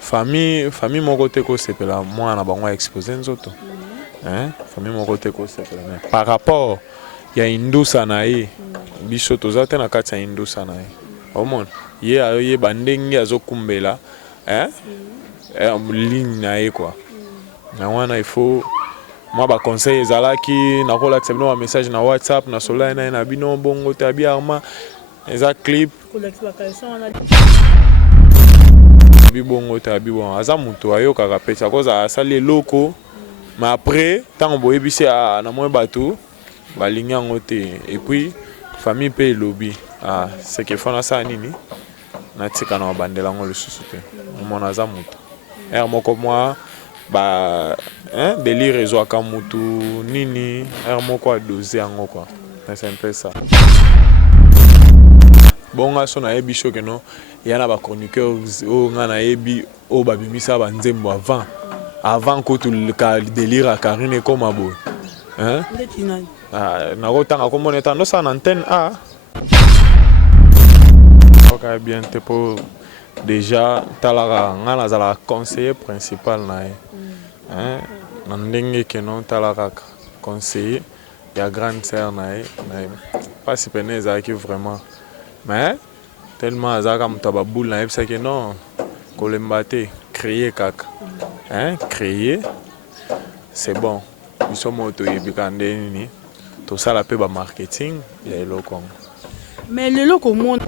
famille mon côté ko sepela moi na bango exposé nzoto famille mon côté ko sepela mais par rapport il y a indusa na ye biso toza te na kati ya indusa na ye omona ye ayo bandenge azokumbela ligne na ye quoi na wana il faut moi ba conseil ezalaki na kola tsebno ba message na WhatsApp na sola na bino bongo te abi arma eza clip bongo te abi bon aza muto ayokaka pesa koza asali eloko mais après tant boyebisi na moi bato balingi yango te et puis famille pe lobby c'est que fona ça nini na tika na bandela ngo lisusu te mona aza muto moko moi délire ezwaka mutu nini moko adoser yango quoi c'est un peu ça bonga so na yebi shoke no yana ba chroniqueurs o nga na yebi o babimisa ba nzembo avant que tout le délire à Karine comme abo na rotanga comme on est en sa antenne OK bien te pour déjà talara nga na zala conseiller principal na na ndenge que non talara conseiller ya grande sœur na pas si peine ezaki vraiment mais tellement azaka mutaba boule na yebisa que non kolembate créer kaka créer c'est bon nous sommes auto-yebikande nini tout ça la pe ba marketing ya eloko mais le loko monde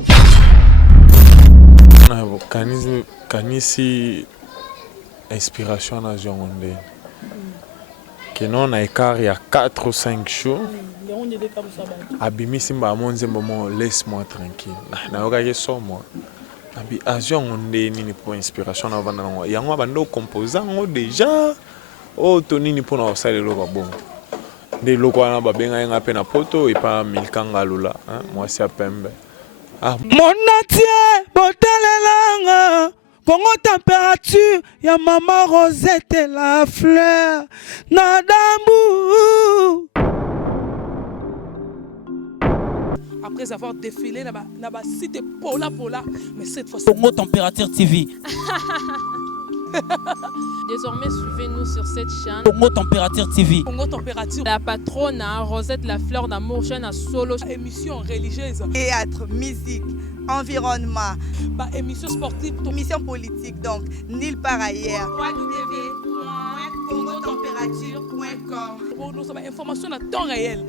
kanisi inspiration na jongonde que non na écart il y a 4 ou 5 jours abimisi mba monze moment laisse-moi tranquille na yoka so moi abi azion nde nini pour inspiration na vanda ngo yango bando composant ngo déjà o to nini pour na osale lo babongo nde loko na babenga nga pe na poto et pas milkanga lula moi si apembe monatie botalelanga Congo température ya maman Rosette la fleur na dambu. Après avoir défilé na site Pola, mais cette fois Congo Température TV. Désormais, suivez-nous sur cette chaîne. Congo Température TV. Congo Température. La patronne Rosette la fleur d'amour, chaîne à solo. Émission religieuse. Théâtre, musique, environnement. Émission sportive. Émission politique, donc nulle part ailleurs. www.congotempérature.com. Pour nous avoir information à temps réel.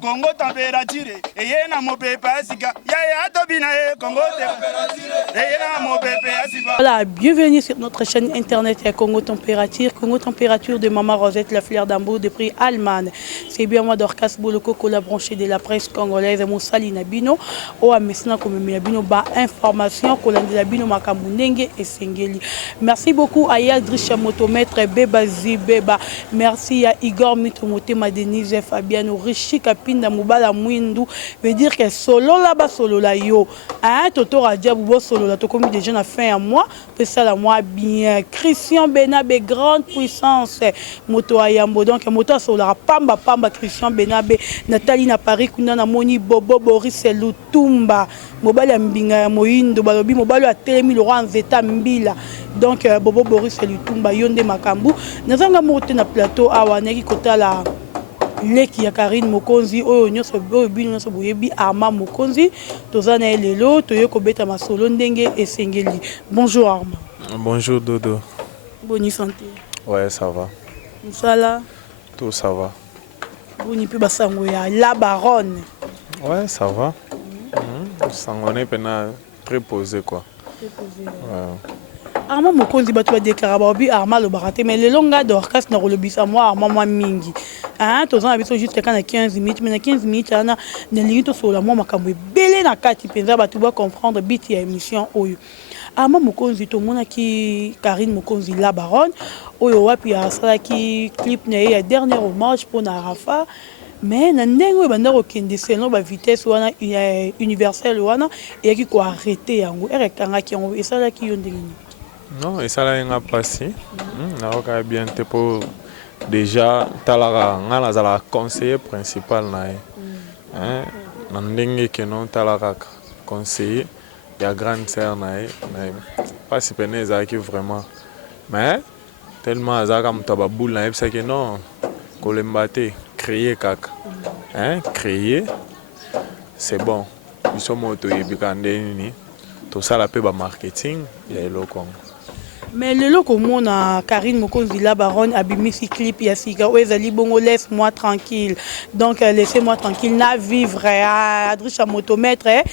Congo Température. Et na mo pepe asika. Ya tobina Congo Température. Et na mo pepe asika. Voilà, bienvenue sur notre chaîne internet Congo Température. Congo Température de Maman Rosette la fleur d'amour de prix Allemagne. C'est bien moi Dorcas Boloko, la branchée de la presse congolaise Moussali Nabino. O amesina comme Nabino ba information kolande Nabino Makamundenge et Sengeli. Merci beaucoup à Yadrisha Motomètre Beba Zibeba. Merci à Igor Mitomote Madenise Fabiano Richi Kapinda Mubala Mwindu. Veut dire que solo là-bas solo là yo. Hein Toto Radiabou solo là to comme des jeunes à fin à moi. Peut ça la moi bien. Christian Benabe grande puissance. Moto Ayambo donc moto solo pamba Christian Benabe Nathalie na Paris kuna na moni Bobo Boris Lutumba. Mobile Mbinga Moindo balobi mobile a telemi Laurent Zeta Mbila. Donc Bobo Boris Lutumba Yonde Makambu nazanga moto na plateau awanaki kotala leki ya Karine Mokonzi oyo nyoso bino nyoso boyebi Arma Mokonzi tozana elelo toyeko beta masolo ndenge esengeli. Bonjour Arma. Bonjour Dodo. Bonne santé. Ouais, ça va. Msala. Tout ça va. Boni pe basango ya la baronne. Ouais, ça va. Sangone pena très posé quoi. Très posé. Ouais. Arma Mokonzi batu ba déclarer ba bi Arma le baraté mais le longa Dorcas na rolobisa moi Arma moi mingi. Hein tozana biso juste quand na 15 minutes mais na 15 minutes ana na lingi to sola moi makambo belé na kati penza batu ba comprendre biti ya émission oyo. Arma Mokonzi to mona ki Karine Mokonzi la baronne oyo wapi ya sala ki clip na ya dernier hommage pour na Rafa. Mais na ndenge banda kokende selon ba vitesse wana universelle wana et qui ko arrêter yango erekanga ki yango esala ki yo ndenge. Non, et ça là il a passé. Na bien te pour déjà talara ngala zala conseiller principal na na ndenge que non talara conseiller ya grande sœur na mpasi pene ezalaki vraiment mais tellement azalaka moto ya baboule nayebisaki non kolemba te créer kaka créer c'est bon biso moko toyebika nde nini tosala mpe bamarketing ya eloko yango. Mais lelo komona Karine Mokonzi la baronne abimisi clip ya sika oyo ezali bongo laisse-moi tranquille. Donc laissez-moi tranquille na vivre adrisha motomètre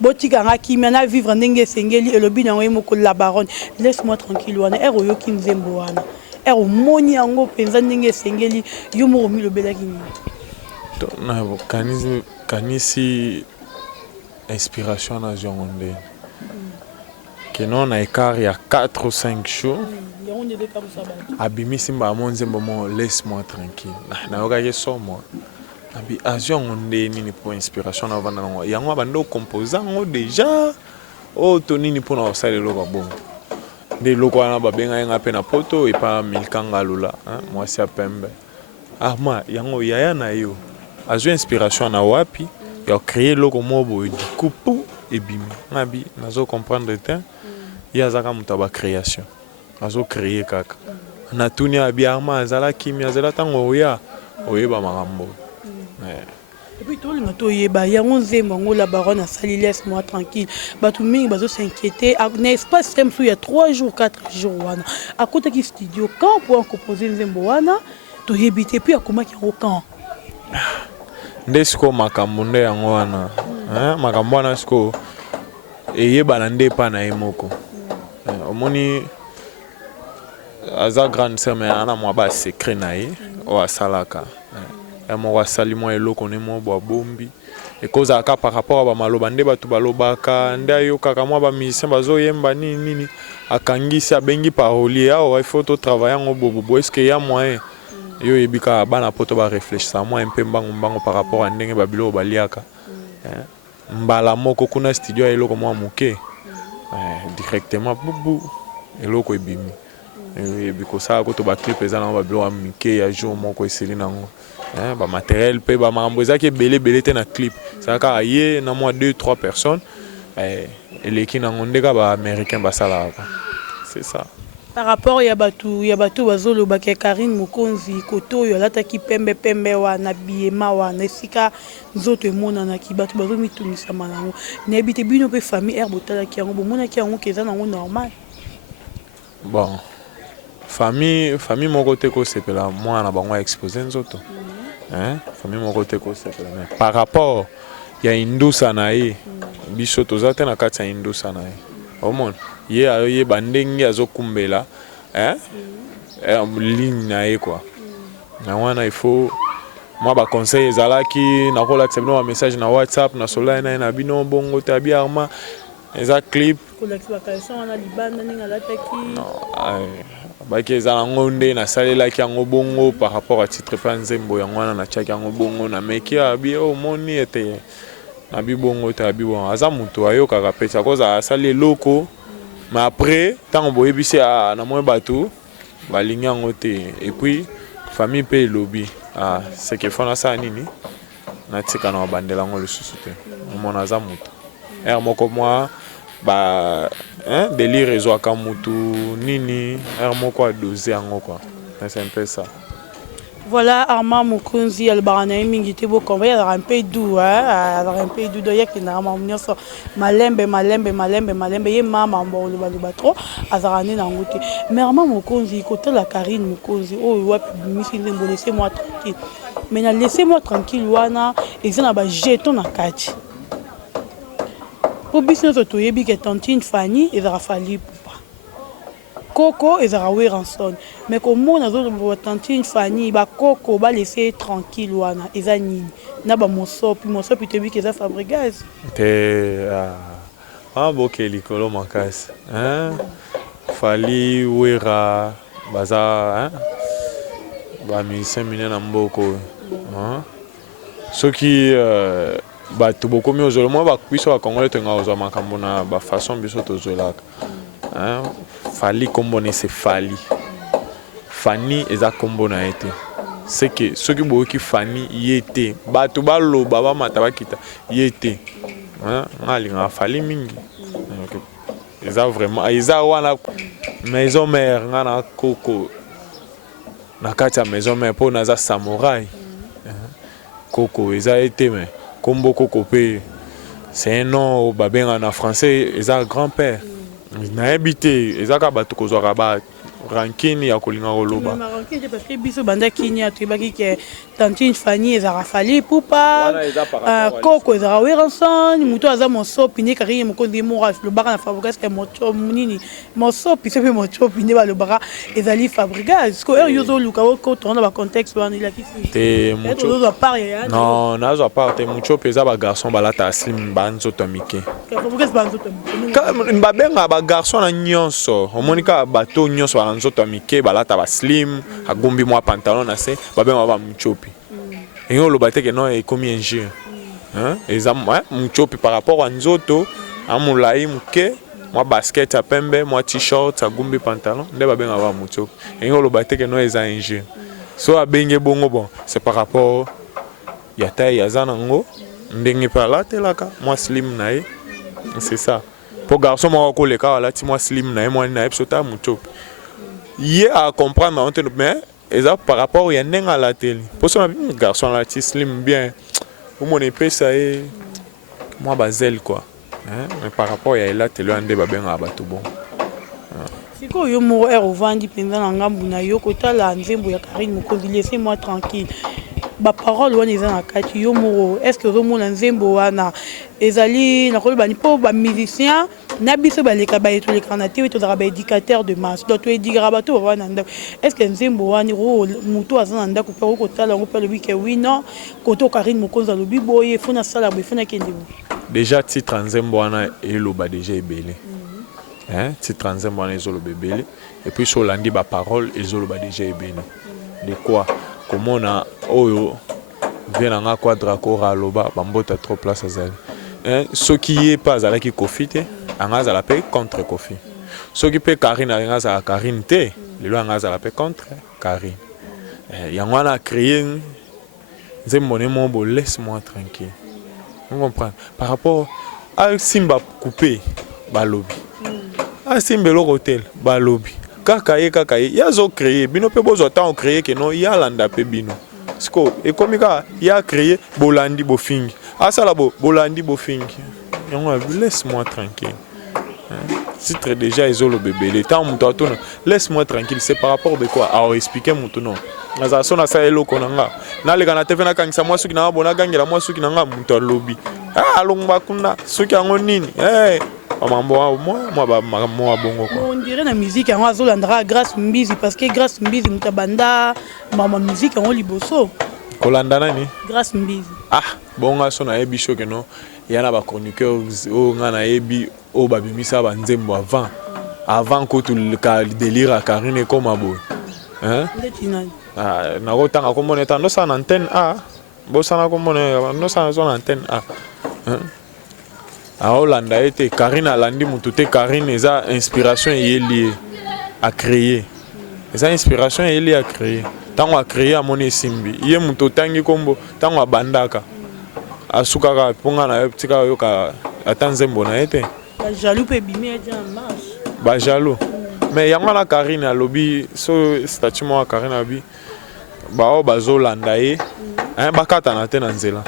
botikanga kimia na vivre ndenge sengeli elobi na ngoye moko la baronne laisse-moi tranquille wana ero yoki nzembo wana ero moni yango penza ndenge sengeli yo moko milobelaki nini to na kanisi inspiration na jongonde non na écart il y a 4 ou 5 jours abimisi mbamo nzembo mo laisse-moi tranquille na yoka so moi abi avion onde nini pour inspiration na vanda ngo yango bando composant ngo déjà o to nini pour na osale loko bon de loko na babenga nga pe na poto et pas milkanga lula moi c'est pembe ma yango yaya na yo azo inspiration na wapi ya créer loko mobo du coup et bimi nabi nazo comprendre temps il y a zaka mutaba création azo créer kaka na tunia abiarma azala kimi azala tango oya oyeba makambo et puis tout le monde oyeba yango nzembo ngo la baronne asali laisse-moi tranquille batu mingi bazo s'inquiéter na espace même il y a 3 jours 4 jours wana akota ki studio quand pour composer nzembo wana to yebite puis akomaki yango quand ndesko makambo nde yango wana makambo wana sko eyebana nde pa na ye moko omoni aza grande sœur mais ana mwa ba secret na ye o asalaka moko asali mwa eloko ne mwa bwa bombi ekozalaka par rapport a bamaloba nde bato balobaka nde ayokaka mwa bamusicien bazoyemba nini akangisi abengi parolier awa ifo totravaille yango bobobo eske ya moyen yo yebika bana poto bareflechisa mwa mpe mbango par rapport a ndenge babiloko baliaka mbala moko kuna studio ya eloko mwa moke directement bubu eloko ebimi bikosala koto baclip eza nango babiloko ya mike ya jour moko eseli nango bamateriel mpe bamakambo ezalaki ebele te na clip ezalaka ye na mwa 2-3 personnes eleki nango ndeka baaméricain basalaka c'est ça. Par rapport ya batu bazolobaka Karine Mokonzi koto oyo alataki pembe wana biema wana esika nzoto emonanaki bato bazomitumisa nango nayebi te bino mpe famille botalaki yango bomonaki yango keza nango normal. Bon famille moko te kosepela mwana bango exposé nzoto famille moko te kosepela mais par rapport ya indusa na ye biso toza te na kati ya indusa na ye omona ye ayoyeba ndenge azokumbela ligne na ye quoi na wana il faut moi baconseil ezalaki nakolakisa bino bamessage na whatsapp na solai na ye na bino bongo te abiarma eza clip baki eza nango nde nasalelaki yango bongo par rapport a titre mpe nzembo yango wana natiaki yango bongo nameki abi omoni ete nabi bongo te abi bongo aza moto ayokaka pesi akozala asali eloko mais après ntango boyebisi na mwa bato balingi yango te et puis famille mpe elobi seke fo nasala nini natika na babandela yango lisusu te omona aza moto moko mwa délire ezwaka mutu nini moko adose yango quoi c'est un peu ça. Voilà Armand Mokonzi albarana mingi te bo komba ya un peu doux un peu doux do yaki na mamunyoso malembe ye mama mbolo baloba trop azarane na ngote mais Armand Mokonzi côté la Karine Mokonzi oh wapi bimisi nzembo laissez-moi tranquille mais na laissez-moi tranquille wana ezana ba jeton na kati pour business to yebi que tantine Fanny ezara fali pupa Coco ezara weranson mais comme on a d'autres tantine Fanny ba Coco ba laisser tranquille wana eza nini na ba moso puis te bi que eza Fabregas te boke likolo makasi fali wera baza ba musicien mine na mboko soki bato bokomi ozolo mwa biso bakongole tenga ozwa makambo na bafaçon biso tozolaka fali kombo ne se fali fani eza kombo na ye te seke soki boyoki fani ye te bato baloba bamata bakita ye te nga alingaka fali mingi eza vraiment eza wana maison mère nga na koko na kati ya maison mère mpo naza samouraï koko eza ete me kombo koko pe c'est un nom babenga na français eza grand-père nayebi te ezaka bato kozwaka ba rankini ya kolinga koloba parce que biso banda Kenya tuyebaki ke tantine Fanny ezaka fali pupa koko ezaka Weranson mutu aza mosopi ne kari mokonzi mora lobaka na Fabregas ke moto nini mosopi se pe moto pine ba lobaka ezali Fabregas ko yozo luka ko tona ba contexte wana il a kisi te mutu zo part ya non nazo part te mutu peza ba garçon balata slim banzo tomike Fabregas banzo tomike babenga ba garçon na nyonso omonika bato nyonso ba nzoto mike balata ba slim agombi mwa pantalon na se babenga ba muchopi et on le battait que non est comme un jeu hein exemple muchopi par rapport à nzoto amulai muke moi basket à pembe moi t-shirt agombi pantalon nde babenga ba muchopi et on le battait que non est un jeu so abenge bongo bon c'est par rapport ya taille ya zanango ndenge pa la telaka moi slim nae c'est ça pour garçon moi ko le ka la ti moi slim nae moi nae sota muchopi il à comprendre mais et par rapport il y a à la télé pour ça un garçon là slim bien au mon épée ça est moi bazel quoi hein mais par rapport il y a la télé ande ba ben abato bon siko yo mo er ovandi penza na ngambu na yo kotala nzembo ya Karine Mokonzi laissez-moi tranquille ba parole wana eza na kati yo mo est-ce que zo mona nzembo wana ezali na koloba ni po ba musicien na biso ba leka ba eto leka na te to za ba éducateur de masse donc to éduquera ba to wana ndako est-ce que nzembo wana ro muto azana ndako pe ko tala ngo pe le week oui non koto Karine Mokonzi lobi boye fona sala bo fona kende déjà titre nzembo wana eloba déjà ebele hein titre nzembo wana ezolo bebele et puis sur landi ba parole ezolo déjà ebele de quoi comment on a oyo vient nga quadra kora loba bambota trop place azali hein ce qui est pas à la qui confite anga za la paix contre Kofi ce qui peut Karine anga za Karine te le lo anga za la paix contre Karine yango na créer nzembo mon bo laisse-moi tranquille on comprend par rapport à Simba coupé balobi à Simba le hôtel balobi kakaye yazo créer bino pe bozo temps créer que non ya landa pe bino siko et comme ka ya créer bolandi bofingi asala bolandi bofingi yango laisse-moi tranquille titre déjà izolo bébé le temps muto atona laisse-moi tranquille c'est par rapport de quoi à expliquer muto non naza sona sa eloko nanga na le kana tv na kangisa mwa suki na bona gangela mwa suki nanga muto lobi alongba kuna suki yango nini mambo moi bongo quoi on dirait la musique en azolandra grâce mbizi parce que grâce mbizi mutabanda mama musique en liboso kolanda nani grâce mbizi bonga sona yebi shoke no yana ba chroniqueurs o ngana yebi o babimisa ba nzembo avant que tout le délire à Karine comme abo hein na rotanga ko moneta no sa antenne bo sana ko moneta no sa antenne Hollande était Karine alandi mututé Karine eza inspiration liée à créer eza inspiration liée à créer tango a créer à mon simbi ye muto tangi kombo tango bandaka asukaka ponga na tika yoka atanzembo na ete ba jaloux pe bimi aja marche ba jaloux mais yango na Karine alobi so statut mo Karine abi ba bazolanda ye bakata na te na nzela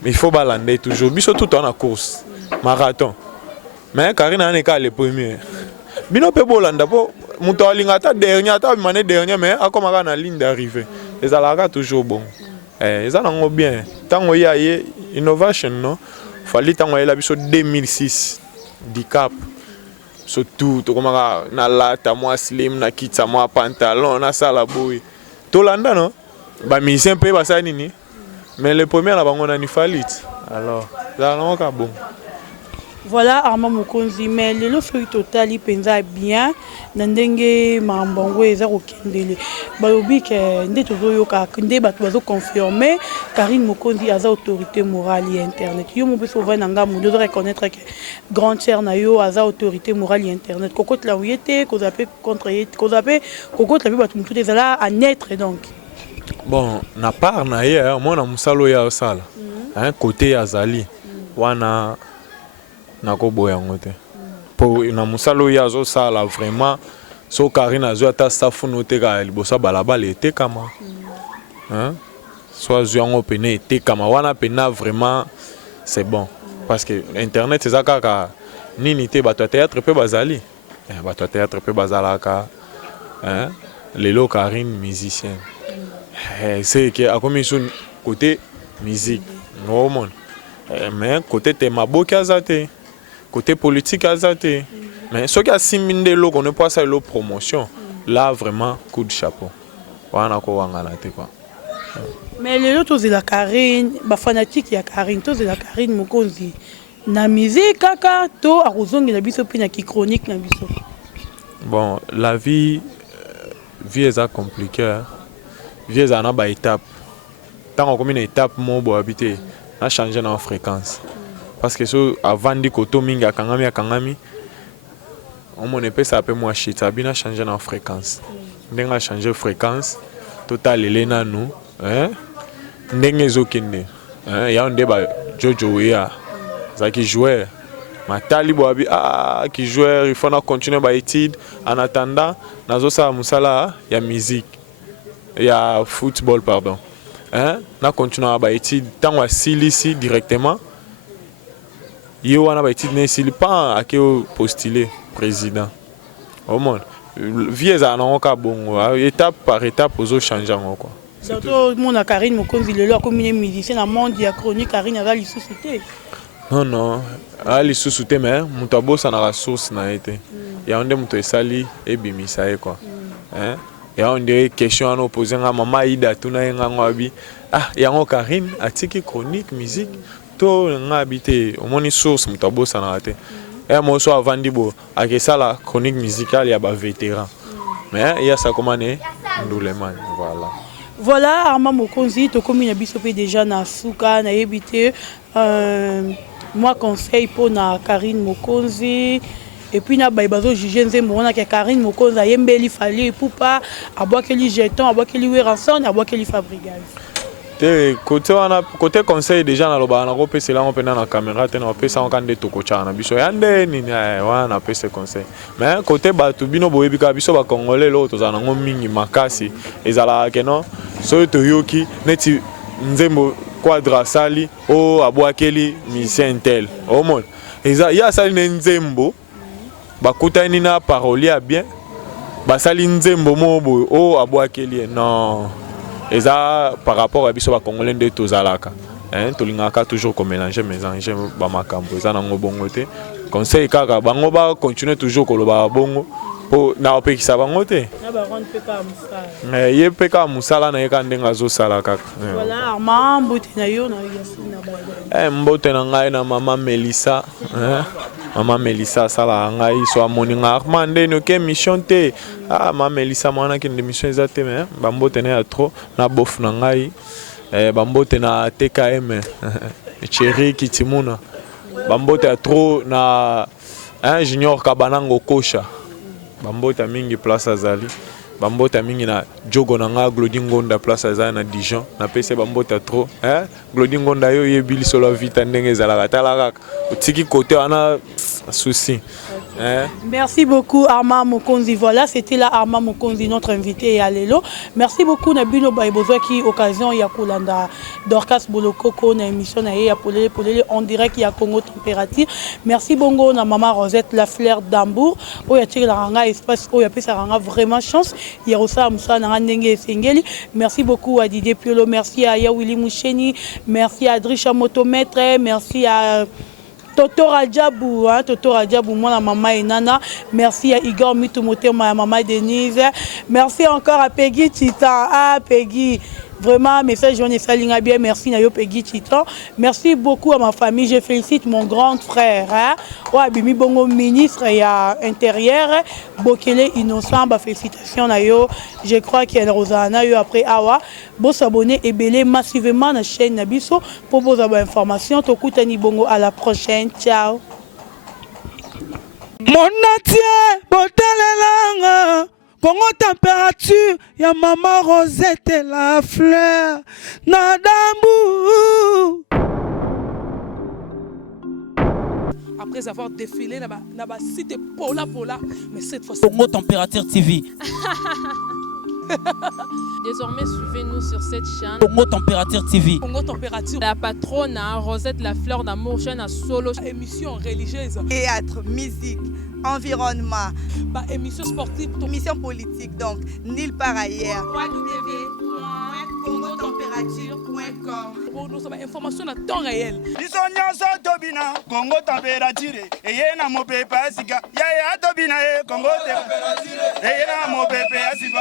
mais il faut balander toujours biso tout en course marathon mais Karine ane ka le premier bino pe bolanda po muto alinga ta dernier ta mané dernier mais akomaka na ligne d'arrivée les alaka toujours bon ça nango bien tango ya ye innovation non fallait tango ya biso 2006 di cap surtout to komaka na lata moi slim na kitsa moi pantalon na sala boy to landa non ba musicien pe ba sa nini mais le premier la bango na ni falit alors ça non ka bon. Voilà Armand Mokonzi mais lelo soki totali penza bien na ndenge mambongo eza kokendele balobi ke nde tozoyoka nde bato bazo confirmer Karine Mokonzi aza autorité morale et internet yo mo beso va na ngamu dozo reconnaître que grande sœur na yo aza autorité morale et internet kokot la uyete ko zape contre ko zape kokot la bato mutu ezala à naître donc bon na part na ye moi na musalo ya sala côté azali wana nakoboya ngote pour na musalo yazo ça là vraiment so Karine azo ata staff noté ka libosa balabala était kama hein soit zuango pene était kama wana pena vraiment c'est bon parce que internet c'est ça kaka nini te bato théâtre pe bazali bato théâtre pe bazalaka hein lelo Karine musicien c'est que a comme son côté musique no monde mais côté thème boki azate côté politique azate mais ce qui a siminde lo qu'on ne pas ça lo promotion là vraiment coup de chapeau wana ko wangana te quoi. Mais les autres de la Karine ba fanatique ya Karine tous de la Karine mokonzi na musique kaka to arozongi na biso pe na ki chronique na biso. Bon la vie est compliquée vie est na ba étape tant comme une étape mo bo habiter a changer na fréquence parce que so avant di koto minga kangami on ne peut ça peu moi shit ça bien changer na fréquence ndenga changer fréquence total elena nous hein ndenge zokende hein ya onde ba Jojo ya ça qui joueur matali boabi qui joueur il faut na continuer ba étude en attendant nazo sa musala ya musique ya football pardon hein na continuer ba étude tant wa silisi directement yo wana ba étude ne sil pas à que postuler président au monde vie za na ka bongo étape par étape aux changer quoi. Surtout mon Karine mokonzi lelo akomi musicien na monde ya chronique Karine a li suscité. Non ali suscité mais muto bossa na ressource na été ya onde muto esali ebimisa quoi hein ya onde question à opposer nga mama ida tuna nga ngwabi yango Karine atiki chronique musique to nga habité au moni source muto bossa na été et moi so avant dibo akesala chronique musicale ya ba vétéran mais il y a ça comment né ndouleman voilà Armand Mokonzi to komi na biso pe déjà na suka na habité moi conseil pour na Karine Mokonzi et puis na bazo juger nzembo wana ke Karine Mokonzi ayembeli fali pour pas abwakeli jeton abwakeli weranson abwakeli fabrigage te côté conseil déjà na loba na ko pese la on pena na caméra te na pesa on kande to kocha na biso yande nini wana pese conseil mais côté batu bino boyebi ka biso ba congolais lo to za na mingi makasi ezala keno so to yoki neti nzembo quadra sali o abwakeli musicien tel au monde eza ya sali nzembo bakutani na parolier bien basali nzembo mobo o abwakeli non et ça par rapport à biso ba congolais de tozalaka hein tolingaka toujours comme mélanger ba makambo ça na ngobongo te conseil kaka bango ba continuer toujours koloba bongo po na opekisa bango te na ba rendre peka musala mais ye peka musala na yeka ndenga zo sala kaka voilà Armand mbote na yo na yasina ba mbote na ngai na mama Melissa hein Maman Melissa sala ngai so amoninga Armand ndeno ke mission te mama Melissa mwana ki mission ezate mais bambote na ya trop na bof na ngai bambote na TKM Chéri Kitimuna bambote ya trop na junior Kabanango Kosha bambote mingi place azali bambote mingi na jogo na nga Glody Ngonda place azali na Dijon na pese bambote trop Glody Ngonda yo yebili solo vita ndenge ezalaka talaka utiki côté wana souci. Merci beaucoup Armand Mokonzi. Voilà, c'était là Armand Mokonzi, notre invité à Lelo. Merci beaucoup Nabino Baibozwa qui occasion ya kolanda Dorcas Bolokoko na émission na ya polele en direct ya Congo Température. Merci bongo na maman Rosette la fleur d'Ambour. Oya tire la ranga espace oya pesa ranga vraiment chance. Ya rosa musa na ndenge sengeli. Merci beaucoup à Didier Piolo, merci à ya Willy Moucheni, merci à Drisha Motomètre, merci à Toto Radjabou, moi la maman et Nana. Merci à Igor Mitumote, ma maman Denise. Merci encore à Peggy Titan. Peggy, vraiment, message journée Salinga bien. Merci Nayo Peggy Titan. Merci beaucoup à ma famille. Je félicite mon grand frère. Bimi Bongo, ministre et intérieur. Bokele Innocent, félicitations Nayo. Je crois qu'il y a Rosana après Awa. Bon s'abonner et belé massivement à la chaîne Nabiso pour vos informations. Tokutani Bongo, à la prochaine. Ciao. Mon atie, botelelanga, Congo Température, ya maman Rosette la fleur, Nadambu. Après avoir défilé dans site Pola, mais cette fois Congo Température TV. Désormais, suivez-nous sur cette chaîne. Congo Température TV. Congo Température. La patronne Rosette La Fleur d'Amour, chaîne à solo. Émission religieuse. Théâtre, musique, environnement, Émission sportive. émission politique, donc nulle part ailleurs. www.congotempérature.com. Pour nous avons information à temps réel. biso nyonso tobina Congo température eye na mopepe asika yaya tobina ye Congo température eye na mopepe asika